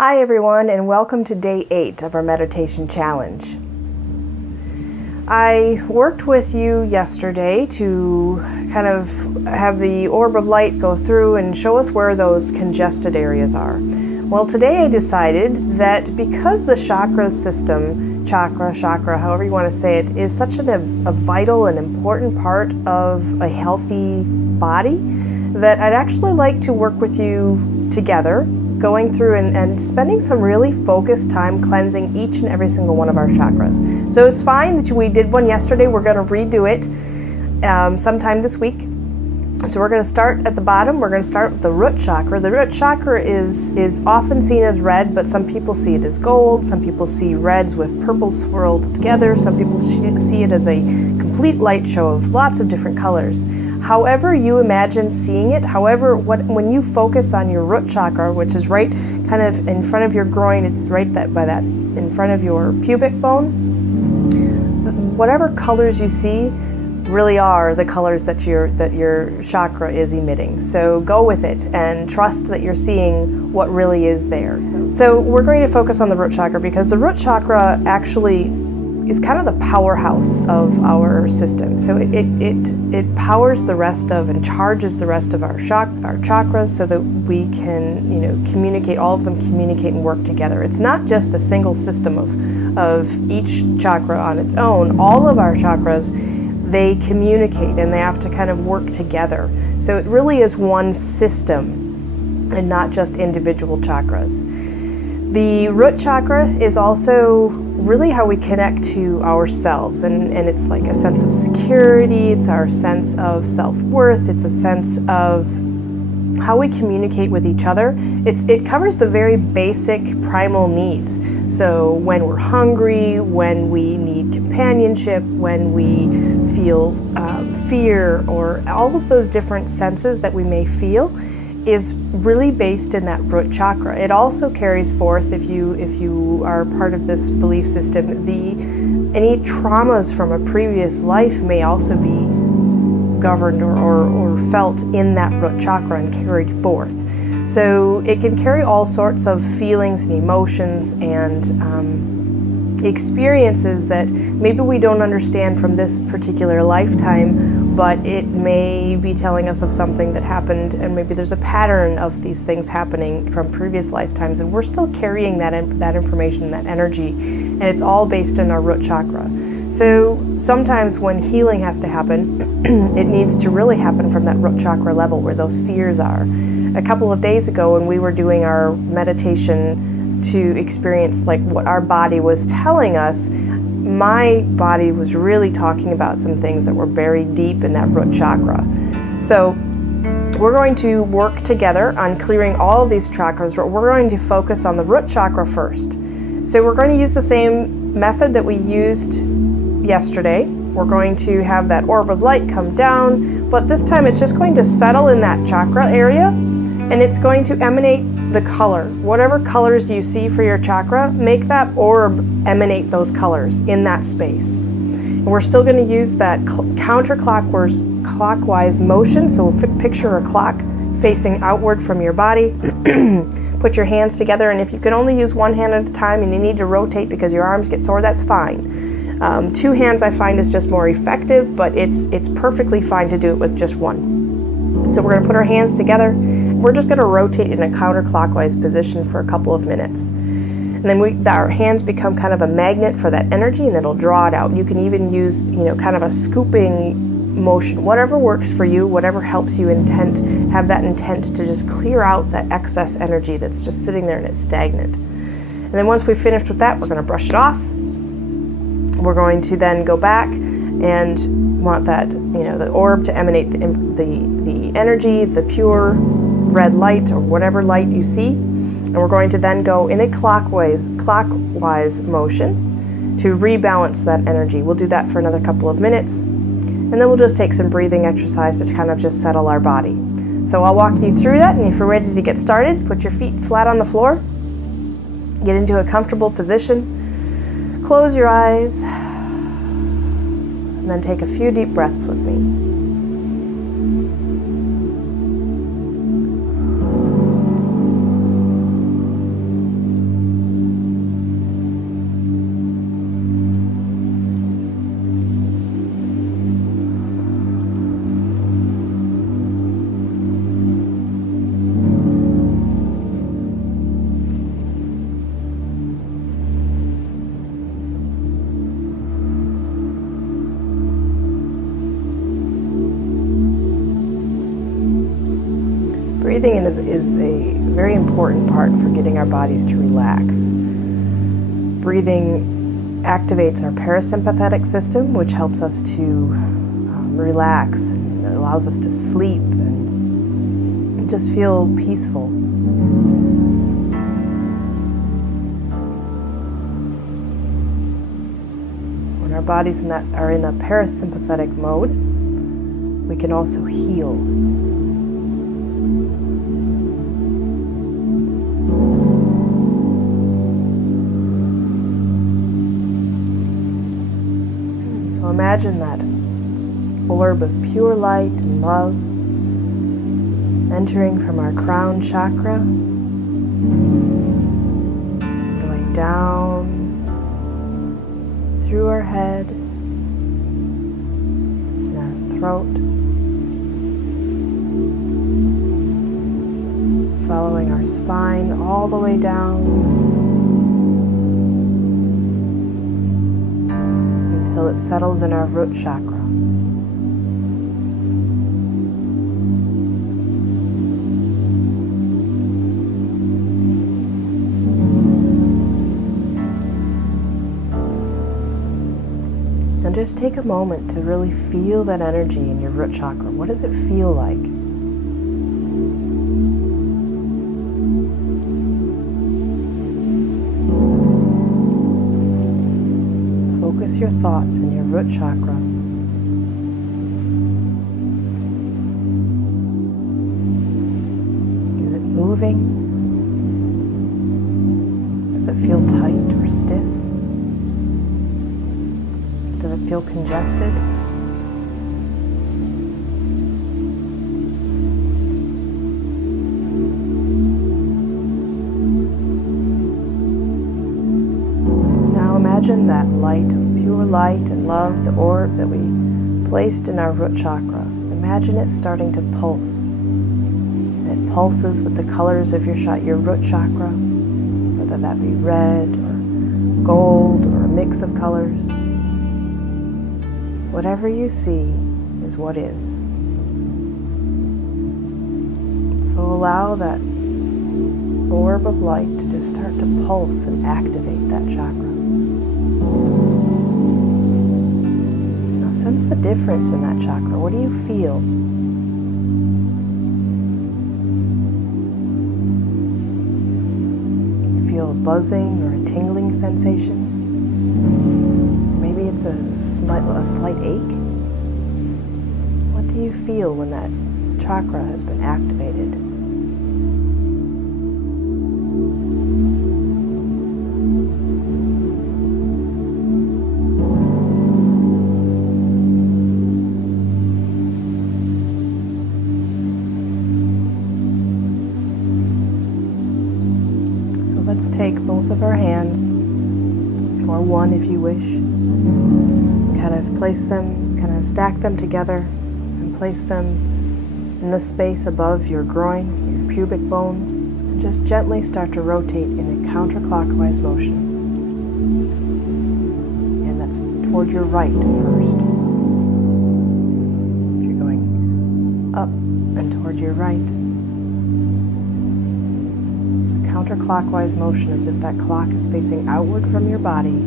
Hi everyone, and welcome to day 8 of our meditation challenge. I worked with you yesterday to kind of have the orb of light go through and show us where those congested areas are. Well, today I decided that because the chakras system, chakra, however you want to say it, is such a vital and important part of a healthy body, that I'd actually like to work with you together, going through and spending some really focused time cleansing each and every single one of our chakras. So it's fine that we did one yesterday. We're going to redo it sometime this week. So we're going to start at the bottom. We're going to start with the root chakra. The root chakra is often seen as red, but some people see it as gold. Some people see reds with purple swirled together. Some people see it as a complete light show of lots of different colors. However you imagine seeing it, when you focus on your root chakra, which is right kind of in front of your groin, it's right in front of your pubic bone, whatever colors you see really are the colors that your chakra is emitting. So go with it and trust that you're seeing what really is there. So we're going to focus on the root chakra because the root chakra actually is kind of the powerhouse of our system. So it powers the rest of and charges the rest of our chakras so that we can, communicate, all of them communicate and work together. It's not just a single system of each chakra on its own. All of our chakras, they communicate and they have to kind of work together. So it really is one system and not just individual chakras. The root chakra is also really how we connect to ourselves, and it's like a sense of security, it's our sense of self-worth, it's a sense of how we communicate with each other. It covers the very basic primal needs. So when we're hungry, when we need companionship, when we feel fear, or all of those different senses that we may feel is really based in that root chakra. It also carries forth, if you are part of this belief system, any traumas from a previous life may also be governed or felt in that root chakra and carried forth. So it can carry all sorts of feelings and emotions and experiences that maybe we don't understand from this particular lifetime, but it may be telling us of something that happened, and maybe there's a pattern of these things happening from previous lifetimes, and we're still carrying that information, that energy, and it's all based in our root chakra. So sometimes when healing has to happen, it needs to really happen from that root chakra level where those fears are. A couple of days ago when we were doing our meditation to experience like what our body was telling us, my body was really talking about some things that were buried deep in that root chakra. So we're going to work together on clearing all of these chakras. We're going to focus on the root chakra first. So we're going to use the same method that we used yesterday. We're going to have that orb of light come down, but this time it's just going to settle in that chakra area, and it's going to emanate the color. Whatever colors you see for your chakra, make that orb emanate those colors in that space. And we're still going to use that counterclockwise motion. So we'll picture a clock facing outward from your body. Put your hands together, and if you can only use one hand at a time and you need to rotate because your arms get sore, that's fine. 2 hands I find is just more effective, but it's perfectly fine to do it with just one. So we're going to put our hands together. We're just going to rotate in a counterclockwise position for a couple of minutes. And then our hands become kind of a magnet for that energy, and it'll draw it out. You can even use, kind of a scooping motion, whatever works for you, whatever helps you have that intent to just clear out that excess energy that's just sitting there and it's stagnant. And then once we've finished with that, we're going to brush it off. We're going to then go back and want that, the orb to emanate the energy, the pure red light or whatever light you see. And we're going to then go in a clockwise motion to rebalance that energy. We'll do that for another couple of minutes, and then we'll just take some breathing exercise to kind of just settle our body. So I'll walk you through that, and if you're ready to get started, put your feet flat on the floor, get into a comfortable position, close your eyes, and then take a few deep breaths with me. Breathing in is a very important part for getting our bodies to relax. Breathing activates our parasympathetic system, which helps us to relax, and it allows us to sleep and just feel peaceful. When our bodies are in a parasympathetic mode, we can also heal. So imagine that orb of pure light and love entering from our crown chakra, going down through our head and our throat, following our spine all the way down until it settles in our root chakra. And just take a moment to really feel that energy in your root chakra. What does it feel like? Focus your thoughts in your root chakra. Is it moving? Does it feel tight or stiff? Does it feel congested? Now imagine that light of pure light and love, the orb that we placed in our root chakra. Imagine it starting to pulse. And it pulses with the colors of your root chakra, whether that be red or gold or a mix of colors. Whatever you see is what is. So allow that orb of light to just start to pulse and activate that chakra. Now sense the difference in that chakra. What do you feel? You feel a buzzing or a tingling sensation? Maybe it's a slight ache. What do you feel when that chakra has been activated? So let's take both of our hands, or one if you wish. Kind of place them, kind of stack them together and place them in the space above your groin, your pubic bone, and just gently start to rotate in a counterclockwise motion. And that's toward your right first. If you're going up and toward your right, it's a counterclockwise motion as if that clock is facing outward from your body.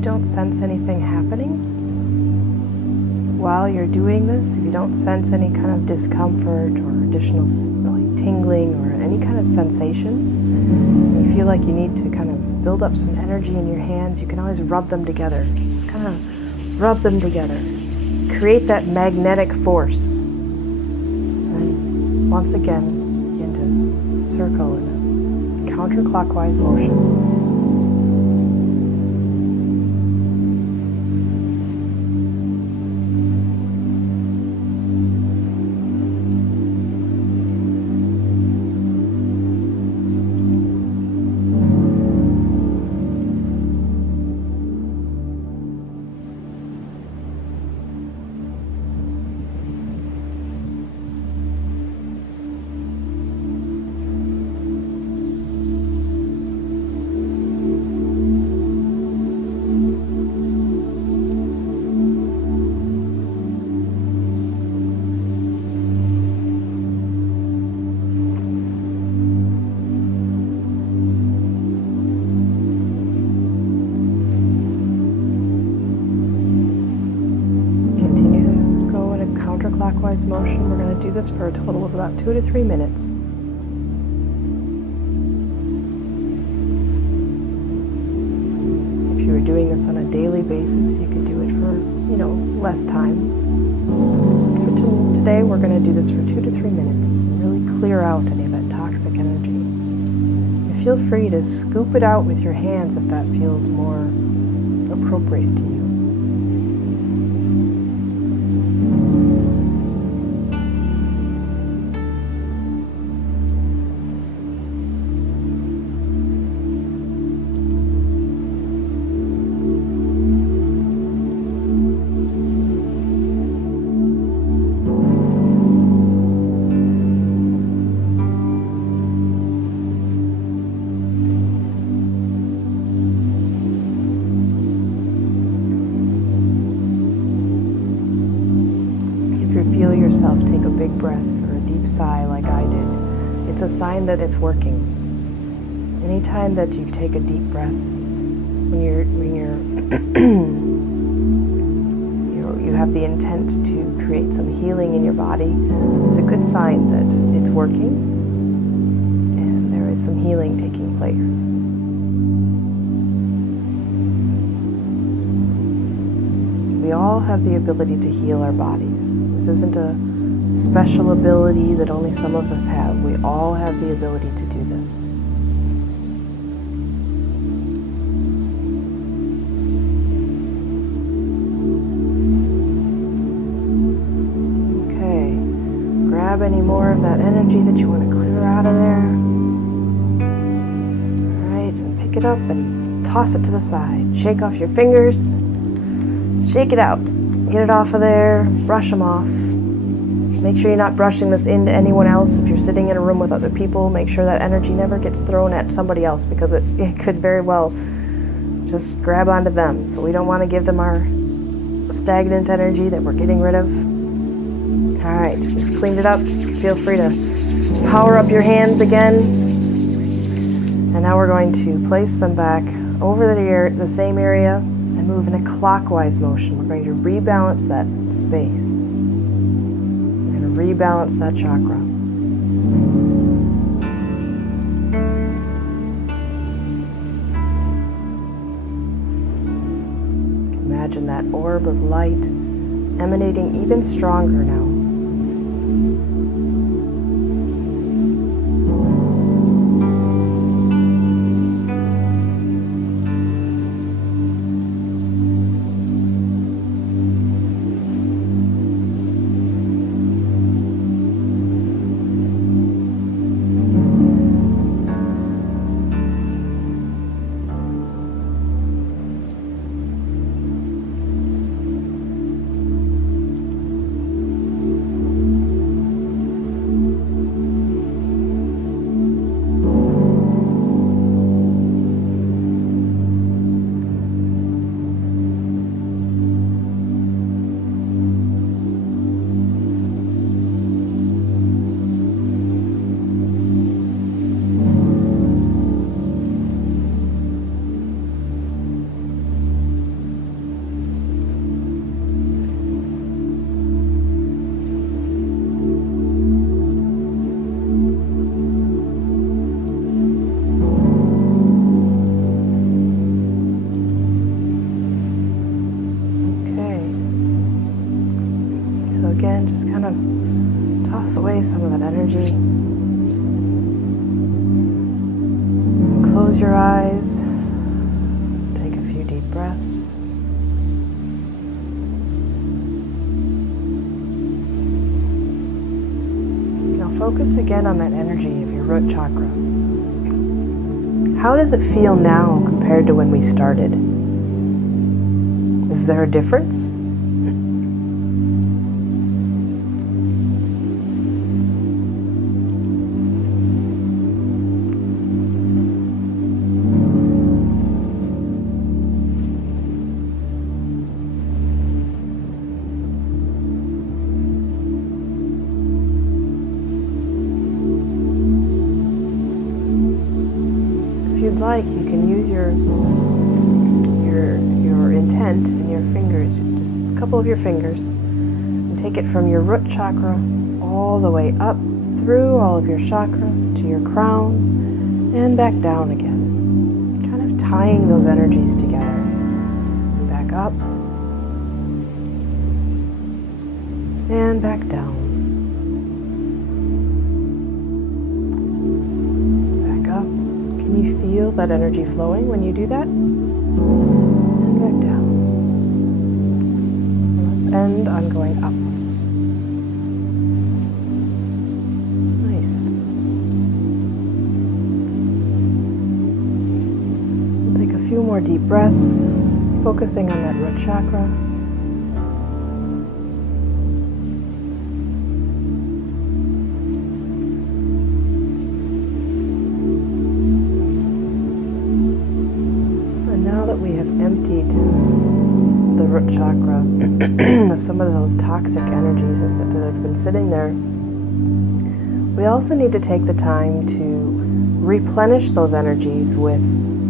Don't sense anything happening while you're doing this, if you don't sense any kind of discomfort or additional like tingling or any kind of sensations, and you feel like you need to kind of build up some energy in your hands, you can always rub them together. Just kind of rub them together. Create that magnetic force. And then once again, begin to circle in a counterclockwise motion. clockwise motion. We're going to do this for a total of about 2 to 3 minutes. If you were doing this on a daily basis, you could do it for, less time. For today, we're going to do this for 2 to 3 minutes. Really clear out any of that toxic energy. And feel free to scoop it out with your hands if that feels more appropriate to you. Feel yourself take a big breath or a deep sigh like I did. It's a sign that it's working. Anytime that you take a deep breath, when you have the intent to create some healing in your body, it's a good sign that it's working and there is some healing taking place. We all have the ability to heal our bodies. This isn't a special ability that only some of us have. We all have the ability to do this. Okay, grab any more of that energy that you want to clear out of there. All right, and pick it up and toss it to the side. Shake off your fingers. Shake it out. Get it off of there. Brush them off. Make sure you're not brushing this into anyone else. If you're sitting in a room with other people, make sure that energy never gets thrown at somebody else because it could very well just grab onto them. So we don't want to give them our stagnant energy that we're getting rid of. All right, we've cleaned it up. Feel free to power up your hands again. And now we're going to place them back over the same area and move in a clockwise motion. We're going to rebalance that space. We're going to rebalance that chakra. Imagine that orb of light emanating even stronger now. Again, just kind of toss away some of that energy. Close your eyes. Take a few deep breaths. Now focus again on that energy of your root chakra. How does it feel now compared to when we started? Is there a difference? Like you can use your intent in your fingers, just a couple of your fingers, and Take it from your root chakra all the way up through all of your chakras to your crown and back down again. Kind of tying those energies together. And back up and back down. Back up. Can you feel that energy flowing when you do that? And back down. Let's end on going up. Nice. We'll take a few more deep breaths, focusing on that root chakra. And now that we have emptied the root chakra of some of those toxic energies that have been sitting there, we also need to take the time to replenish those energies with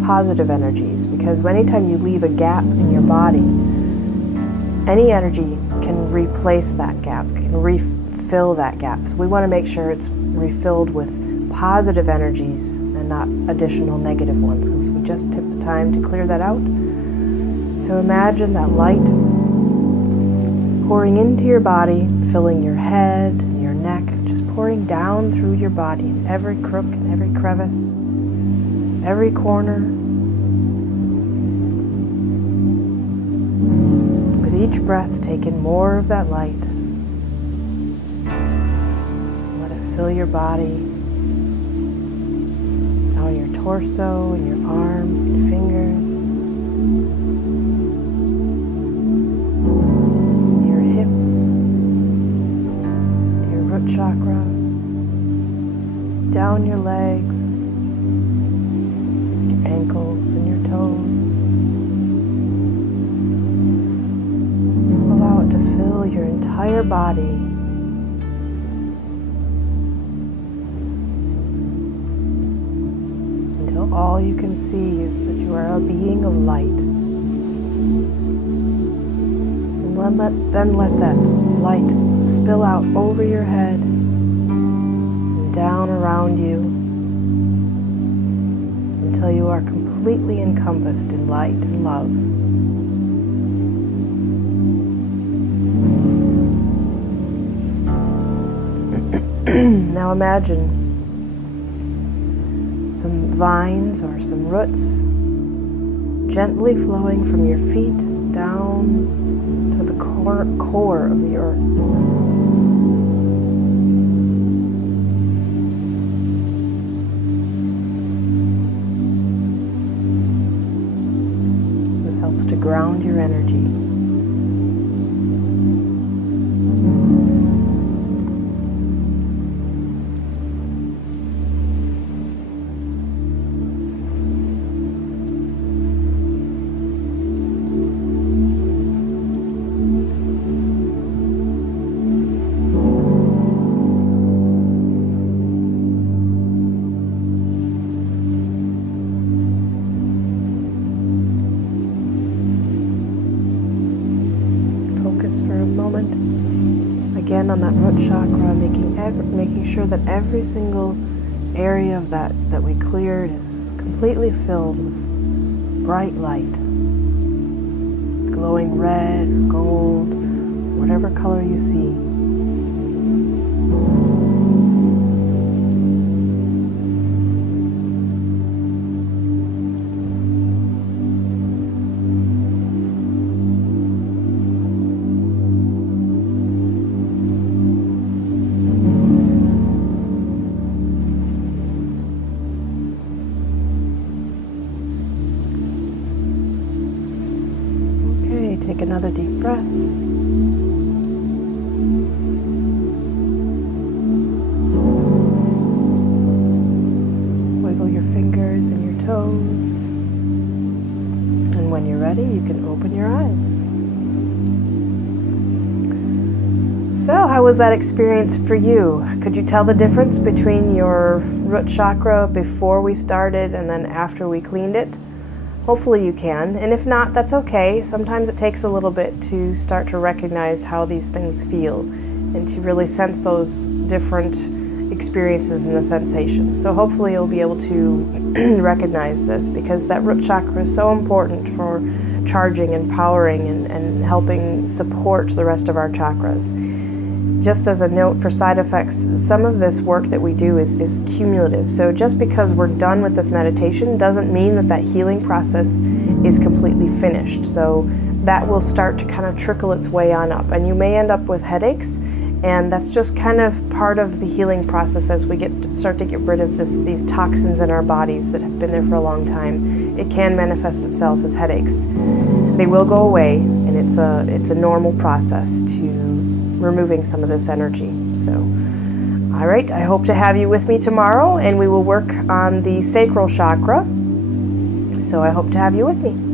positive energies, because anytime you leave a gap in your body, any energy can replace that gap, can refill that gap. So we want to make sure it's refilled with positive energies and not additional negative ones, because we just took the time to clear that out. So imagine that light pouring into your body, filling your head and your neck, just pouring down through your body in every crook and every crevice, every corner. With each breath, take in more of that light. Let it fill your body, down your torso and your arms and fingers, your hips, your root chakra, down your legs, your ankles and your toes. Allow it to fill your entire body. Until all you can see is that you are a being of light. And then let that light spill out over your head and down around you until you are completely encompassed in light and love. Now imagine some vines or some roots gently flowing from your feet down to the core of the earth. This helps to ground your energy. For a moment, again on that root chakra, making sure that every single area of that we cleared is completely filled with bright light, glowing red or gold, whatever color you see. Take another deep breath. Wiggle your fingers and your toes. And when you're ready, you can open your eyes. So, how was that experience for you? Could you tell the difference between your root chakra before we started and then after we cleaned it? Hopefully you can, and if not, that's okay. Sometimes it takes a little bit to start to recognize how these things feel and to really sense those different experiences and the sensations. So hopefully you'll be able to recognize this, because that root chakra is so important for charging and powering and helping support the rest of our chakras. Just as a note for side effects, some of this work that we do is cumulative. So just because we're done with this meditation doesn't mean that healing process is completely finished. So that will start to kind of trickle its way on up, and you may end up with headaches. And that's just kind of part of the healing process as we start to get rid of these toxins in our bodies that have been there for a long time. It can manifest itself as headaches. They will go away, and it's a normal process to removing some of this energy. So, all right, I hope to have you with me tomorrow, and we will work on the sacral chakra. So I hope to have you with me.